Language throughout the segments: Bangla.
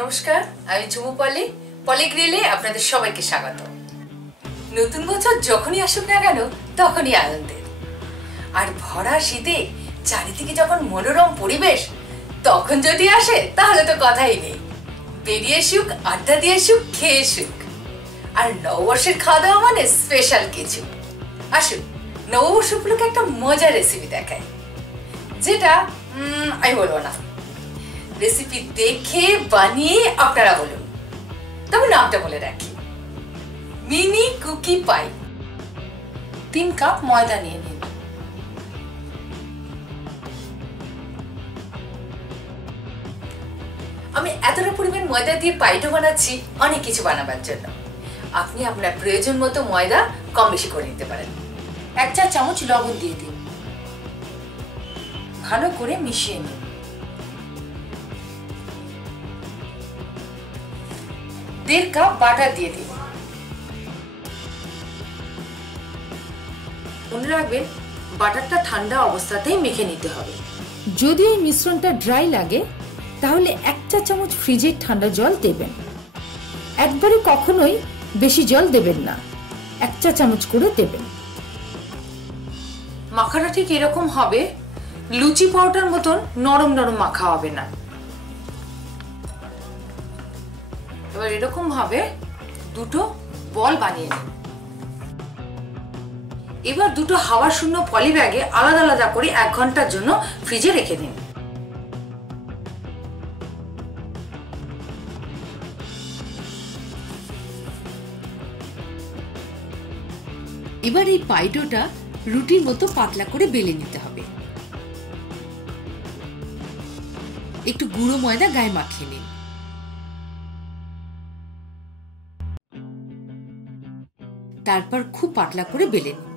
নমস্কার, আমি ঝুমু পলি। পলিগ্রিলে আপনাদের সবাইকে স্বাগত। নতুন বছর যখনই আসুক না কেন তখনই আনন্দের। আর ভরা শীতে চারিদিকে যখন মনোরম পরিবেশ, তখন যদি আসে তাহলে তো কথাই নেই। বেরিয়ে সুখ, আড্ডা দিয়ে সুখ, খেয়ে সুখ। আর নববর্ষের খাওয়া দাওয়া মানে স্পেশাল কিছু। আসুন নববর্ষ উপলক্ষে একটা মজার রেসিপি দেখাই, যেটা আমি বলবো না, রেসিপি দেখে বানিয়ে আপনারা বলুন। তবে নামটা বলে রাখি, মিনি কুকি পাই। 3 কাপ ময়দা নিয়ে নিন। আমি এতটা পরিমাণ ময়দা দিয়ে পাইটা বানাচ্ছি অনেক কিছু বানাবার জন্য। আপনি আপনার প্রয়োজন মতো ময়দা কম বেশি করে নিতে পারেন। 1 চা চামচ লবণ দিয়ে দিন, ভালো করে মিশিয়ে নিন। 1.5 কাপ বাটার দিয়ে দিন। মনে রাখবেন, বাটারটা ঠান্ডা অবস্থাতেই মেখে নিতে হবে। যদি এই মিশ্রণটা ড্রাই লাগে তাহলে 1 চা চামচ ফ্রিজের ঠান্ডা জল দেবেন। একবারে কখনোই বেশি জল দেবেন না, 1 চা চামচ করে দেবেন। মাখাটা ঠিক এরকম হবে, লুচি পাউডার মতন নরম নরম মাখা হবে না। এবার এরকম ভাবে দুটো বল বানিয়ে নিন। এবার দুটো হাওয়া শূন্য পলি ব্যাগে আলাদা আলাদা করে 1 ঘন্টার জন্য ফ্রিজে রেখে দিন। এবার এই পাইডোটা রুটির মতো পাতলা করে বেলে নিতে হবে। একটু গুঁড়ো ময়দা গায়ে মাখিয়ে নিন। তারপর খুব পাতলা করে বেলে নিন।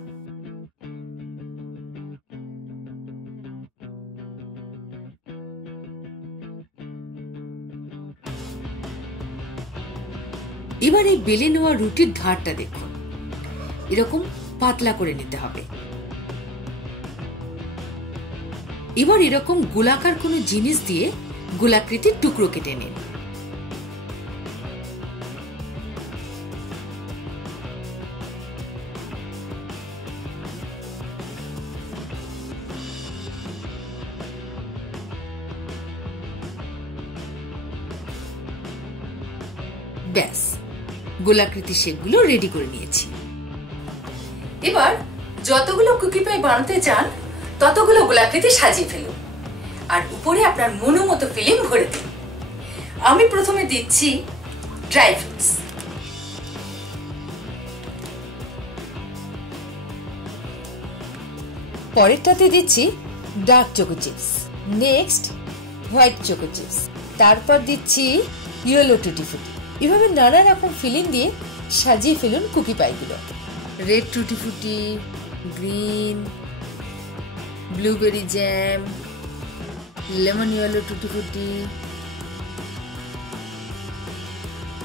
এবার এই বেলে নেওয়া রুটির ধারটা দেখুন, এরকম পাতলা করে নিতে হবে। এবার এরকম গোলাকার কোনো জিনিস দিয়ে গোলাকৃতির টুকরো কেটে নিন। ব্যাস, গোলাকৃতি শেপগুলো রেডি করে নিয়েছি। এবার যতগুলো কুকি পাই বানাতে চান ততগুলো গোলাকৃতি সাজিয়ে ফেলুন, আর উপরে আপনার মতো ফিলিং ভরে দিন। আমি প্রথমে দিচ্ছি ড্রাই ফ্রুটস, পরেরটাতে দিচ্ছি dark choco chips, next white choco chips, তারপর দিচ্ছি ইয়েলো টুটি ফুটি। এভাবে নানা রকম ফিলিং দিয়ে সাজিয়ে ফেলুন কুকি পাইগুলো। রেড টুটি ফুটি, green, blueberry jam, lemon yellow টুটি ফুটি।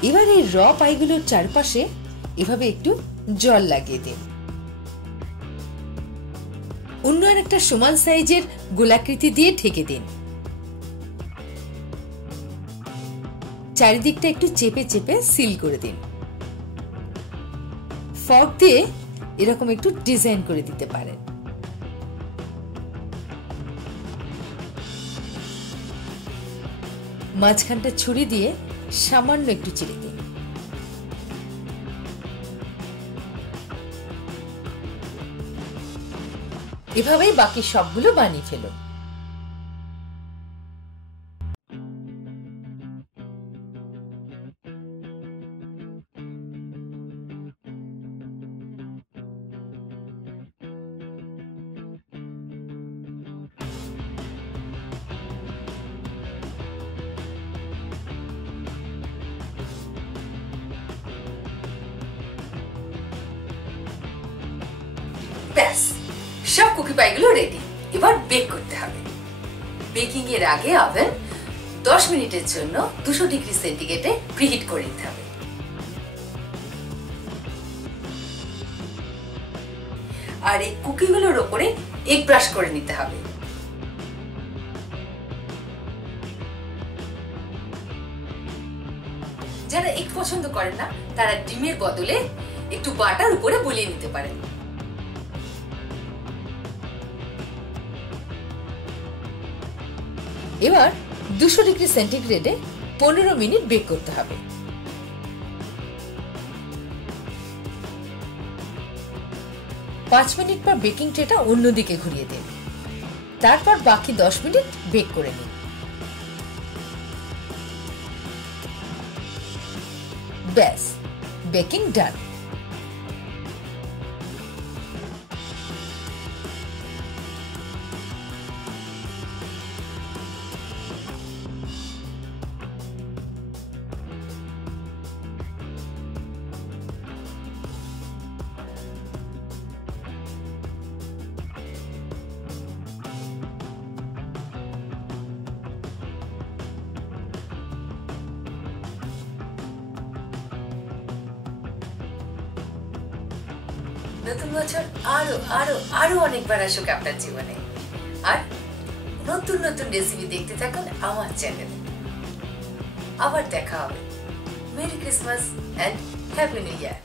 এবার এই র পাইগুলোর চারপাশে এভাবে একটু জল লাগিয়ে দিন। অন্য আরেকটা সমান সাইজের গোলাকৃতি দিয়ে ঢেকে দিন। চারিদিকটা একটু চেপে চেপে সিল করে দিন। ফর্ক দিয়ে এরকম একটু ডিজাইন করে দিতে পারেন। মাঝখানটা ছুরি দিয়ে সামান্য একটু চিড়ে দিন। এভাবেই বাকি সবগুলো বানিয়ে ফেলুন। ব্যাস, সব কুকি পাইগুলো রেডি। এবার বেক করতে হবে। বেকিং এর আগে ওভেন 10 মিনিটের জন্য 200 ডিগ্রি সেন্টিগ্রেডে প্রিহিট করে নিতে হবে। আর এই কুকিগুলোর উপরে এগ ব্রাশ করে নিতে হবে। পছন্দ করেন না তারা ডিমের বদলে একটু বাটার উপরে বুলিয়ে নিতে পারেন। এবার 200 ডিগ্রি সেন্টিগ্রেডে 15 মিনিট বেক করতে হবে। পাঁচ মিনিট পর বেকিং ট্রেটা অন্যদিকে ঘুরিয়ে দিন, তারপর বাকি 10 মিনিট বেক করে নিন। ব্যাস, বেকিং ডান। নতুন বছর আরো আরো আরো অনেকবার আসুক আপনার জীবনে, আর নতুন নতুন রেসিপি দেখতে থাকুন আমার চ্যানেলে। আবার দেখা হবে। Merry Christmas and happy new year.